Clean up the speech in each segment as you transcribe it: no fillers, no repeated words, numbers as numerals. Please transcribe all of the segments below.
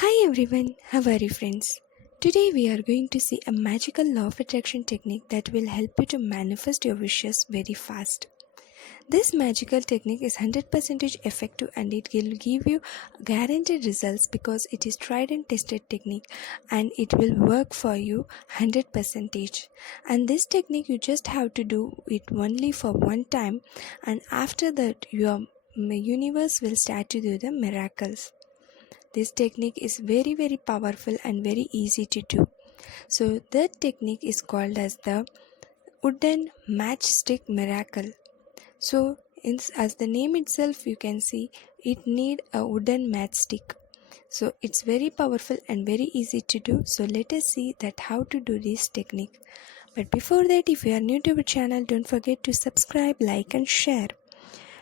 Hi everyone, how are you friends? Today we are going to see a magical law of attraction technique that will help you to manifest your wishes very fast. This magical technique is 100% effective and it will give you guaranteed results because it is tried and tested technique and it will work for you 100%. And this technique you just have to do it only for one time, and after that your universe will start to do the miracles. This technique is very powerful and very easy to do. So that technique is called as the wooden matchstick miracle. So as the name itself you can see, it need a wooden matchstick. So it's very powerful and very easy to do. So let us see that how to do this technique. But before that, if you are new to our channel, don't forget to subscribe, like and share.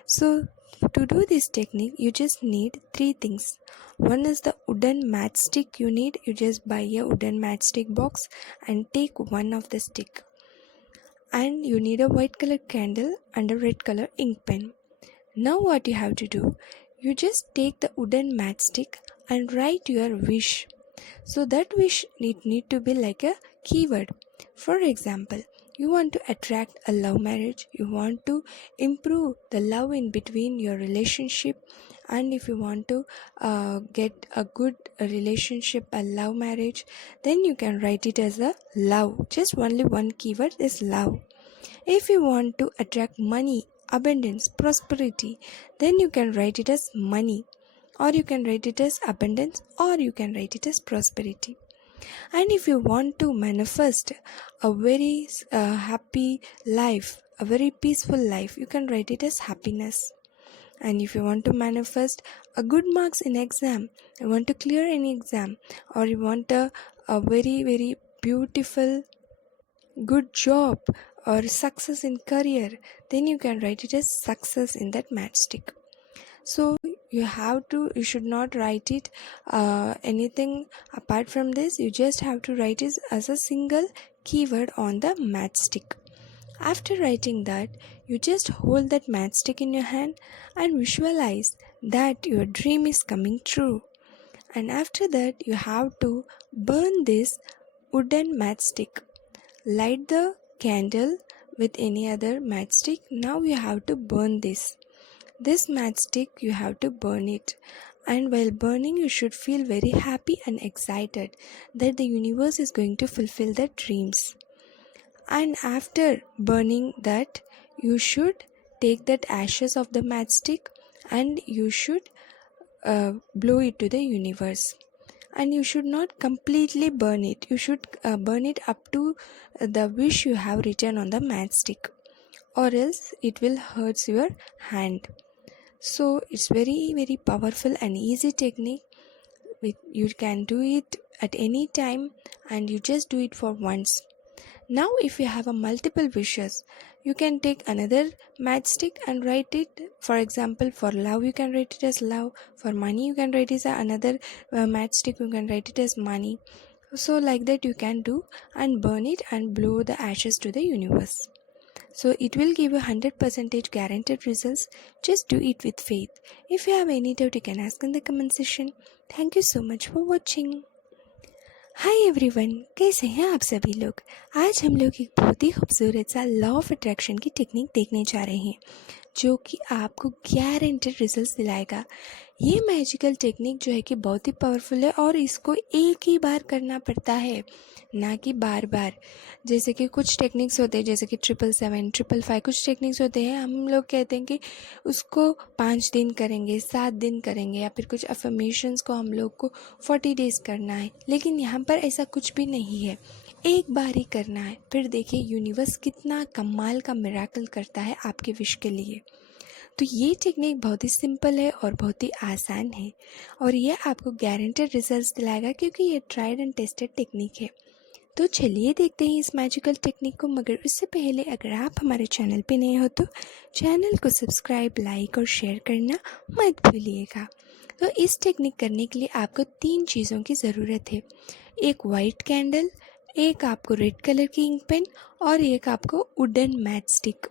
So to do this technique you just need three things. One is the wooden matchstick you need. You just buy a wooden matchstick box and take one of the stick. And you need a white color candle and a red color ink pen. Now what you have to do, you just take the wooden matchstick and write your wish. So that wish need to be like a keyword. For example, you want to attract a love marriage, you want to improve the love in between your relationship, and if you want to get a good relationship, a love marriage, then you can write it as a love. Just only one keyword is love. If you want to attract money, abundance, prosperity, then you can write it as money, or you can write it as abundance, or you can write it as prosperity. And if you want to manifest a very happy life, a very peaceful life, you can write it as happiness. And if you want to manifest a good marks in exam, you want to clear any exam, or you want a very beautiful good job or success in career, then you can write it as success in that matchstick. So you should not write it anything apart from this. You just have to write it as a single keyword on the matchstick. After writing that, you just hold that matchstick in your hand and visualize that your dream is coming true. And after that, you have to burn this wooden matchstick. Light the candle with any other matchstick. Now you have to burn this matchstick. You have to burn it, and while burning you should feel very happy and excited that the universe is going to fulfill their dreams. And after burning that, you should take that ashes of the matchstick and you should blow it to the universe. And you should not completely burn it. You should burn it up to the wish you have written on the matchstick, or else it will hurt your hand. So it's very powerful and easy technique. You can do it at any time and you just do it for once. Now if you have a multiple wishes, you can take another matchstick and write it. For example, for love you can write it as love. For money you can write it as another matchstick, you can write it as money. So like that you can do and burn it and blow the ashes to the universe. So it will give you 100% guaranteed results. Just do it with faith. If you have any doubt, you can ask in the comment section. Thank you so much for watching. Hi everyone, कैसे हैं आप सभी लोग। आज हम लोग एक बहुत ही खूबसूरत सा लॉ ऑफ अट्रैक्शन की टेक्निक देखने जा रहे हैं जो कि आपको गारंटेड रिजल्ट्स दिलाएगा। ये मैजिकल टेक्निक जो है कि बहुत ही पावरफुल है और इसको एक ही बार करना पड़ता है, ना कि बार बार। जैसे कि कुछ टेक्निक्स होते हैं, जैसे कि 777, 555, कुछ टेक्निक्स होते हैं हम लोग कहते हैं कि उसको 5 दिन करेंगे, 7 दिन करेंगे, या फिर कुछ अफर्मेशंस को हम लोग को 40 डेज़ करना है। लेकिन यहाँ पर ऐसा कुछ भी नहीं है, एक बार ही करना है। फिर देखिए यूनिवर्स कितना कमाल का मिरेकल करता है आपके विश के लिए। तो ये टेक्निक बहुत ही सिंपल है और बहुत ही आसान है और ये आपको गारंटेड रिजल्ट्स दिलाएगा क्योंकि ये ट्राइड एंड टेस्टेड टेक्निक है। तो चलिए देखते हैं इस मैजिकल टेक्निक को। मगर उससे पहले अगर आप हमारे चैनल पे नए हो तो चैनल को सब्सक्राइब, लाइक और शेयर करना मत भूलिएगा। तो इस टेक्निक करने के लिए आपको 3 चीज़ों की ज़रूरत है। एक वाइट कैंडल, एक आपको रेड कलर की इंक पेन और एक आपको वुडन मैचस्टिक।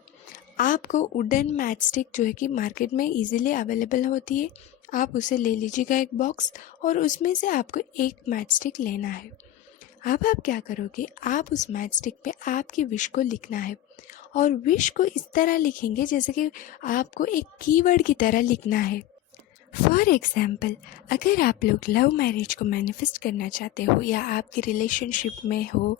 आपको वुडन मैचस्टिक जो है कि मार्केट में इजीली अवेलेबल होती है, आप उसे ले लीजिएगा एक बॉक्स और उसमें से आपको एक मैच स्टिक लेना है। अब आप क्या करोगे, आप उस मैच स्टिक पे आपकी विश को लिखना है और विश को इस तरह लिखेंगे जैसे कि आपको एक कीवर्ड की तरह लिखना है। फॉर एग्ज़ाम्पल, अगर आप लोग लव मैरिज को मैनिफेस्ट करना चाहते हो या आपके रिलेशनशिप में हो,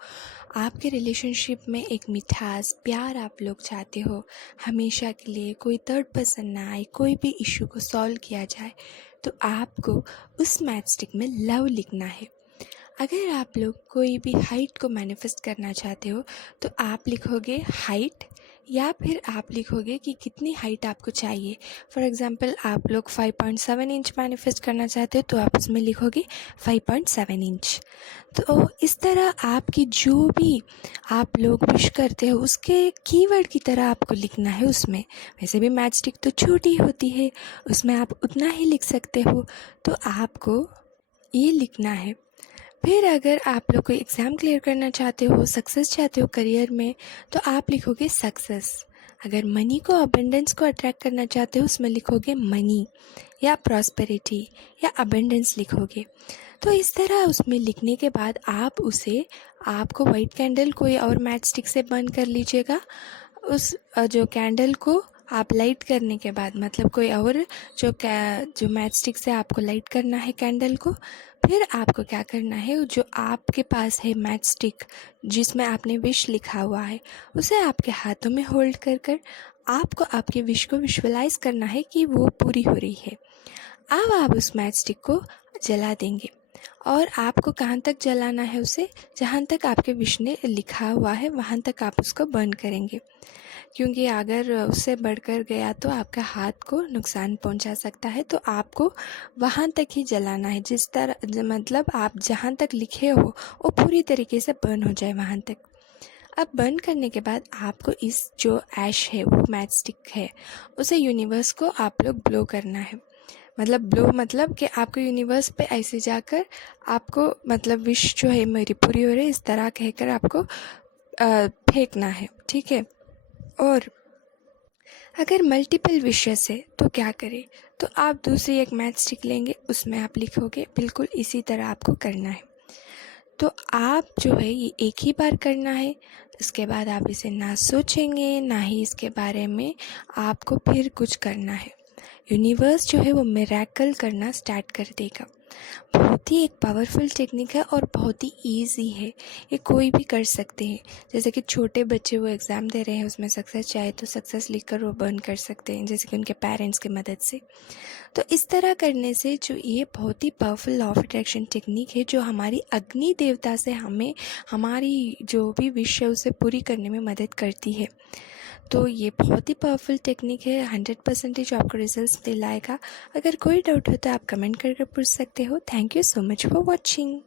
आपके रिलेशनशिप में एक मिठास प्यार आप लोग चाहते हो, हमेशा के लिए कोई थर्ड पर्सन ना आए, कोई भी इशू को सॉल्व किया जाए, तो आपको उस मैच स्टिक में लव लिखना है। अगर आप लोग कोई भी हाइट को मैनिफेस्ट करना चाहते हो तो आप लिखोगे हाइट, या फिर आप लिखोगे कि कितनी हाइट आपको चाहिए। फॉर एग्ज़ाम्पल, आप लोग 5.7 इंच मैनिफेस्ट करना चाहते हो तो आप उसमें लिखोगे 5.7 इंच। तो इस तरह आपकी जो भी आप लोग विश करते हो उसके कीवर्ड की तरह आपको लिखना है उसमें। वैसे भी मैच स्टिक तो छोटी होती है, उसमें आप उतना ही लिख सकते हो, तो आपको ये लिखना है। फिर अगर आप लोग कोई एग्ज़ाम क्लियर करना चाहते हो, सक्सेस चाहते हो करियर में, तो आप लिखोगे सक्सेस। अगर मनी को, अबेंडेंस को अट्रैक्ट करना चाहते हो, उसमें लिखोगे मनी या प्रॉस्पेरिटी या अबेंडेंस लिखोगे। तो इस तरह उसमें लिखने के बाद आप उसे, आपको वाइट कैंडल कोई और मैच स्टिक से बर्न कर लीजिएगा। उस जो कैंडल को आप लाइट करने के बाद, मतलब कोई और जो मैच स्टिक से आपको लाइट करना है कैंडल को, फिर आपको क्या करना है, जो आपके पास है मैच स्टिक जिसमें आपने विश लिखा हुआ है, उसे आपके हाथों में होल्ड कर कर आपको आपके विश को विजुअलाइज करना है कि वो पूरी हो रही है। अब आप उस मैच स्टिक को जला देंगे और आपको कहाँ तक जलाना है उसे, जहाँ तक आपके विश ने लिखा हुआ है वहाँ तक आप उसको बर्न करेंगे, क्योंकि अगर उससे बढ़कर गया तो आपका हाथ को नुकसान पहुंचा सकता है। तो आपको वहाँ तक ही जलाना है, जिस तरह मतलब आप जहाँ तक लिखे हो वो पूरी तरीके से बर्न हो जाए वहाँ तक। अब बर्न करने के बाद आपको इस जो ऐश है, वो मैच स्टिक है, उसे यूनिवर्स को आप लोग ब्लो करना है। मतलब ब्लो मतलब कि आपको यूनिवर्स पे ऐसे जाकर आपको, मतलब विश जो है मेरी पूरी हो रही है, इस तरह कहकर आपको फेंकना है, ठीक है। और अगर मल्टीपल विशेस है तो क्या करें, तो आप दूसरी एक मैच स्टिक लेंगे, उसमें आप लिखोगे, बिल्कुल इसी तरह आपको करना है। तो आप जो है ये एक ही बार करना है, इसके बाद आप इसे ना सोचेंगे ना ही इसके बारे में आपको फिर कुछ करना है। यूनिवर्स जो है वो मिरेकल करना स्टार्ट कर देगा। बहुत ही एक पावरफुल टेक्निक है और बहुत ही ईजी है, ये कोई भी कर सकते हैं। जैसे कि छोटे बच्चे वो एग्ज़ाम दे रहे हैं, उसमें सक्सेस चाहे तो सक्सेस लिखकर वो बर्न कर सकते हैं, जैसे कि उनके पेरेंट्स की मदद से। तो इस तरह करने से जो ये बहुत ही powerful law of attraction technique है, जो हमारी अग्नि देवता से हमें हमारी जो भी विश है उसे पूरी करने में मदद करती है। तो ये बहुत ही पावरफुल टेक्निक है, 100% आपको रिजल्ट्स दिलाएगा। अगर कोई डाउट हो तो आप कमेंट करके पूछ सकते हो। Thank you so much for watching.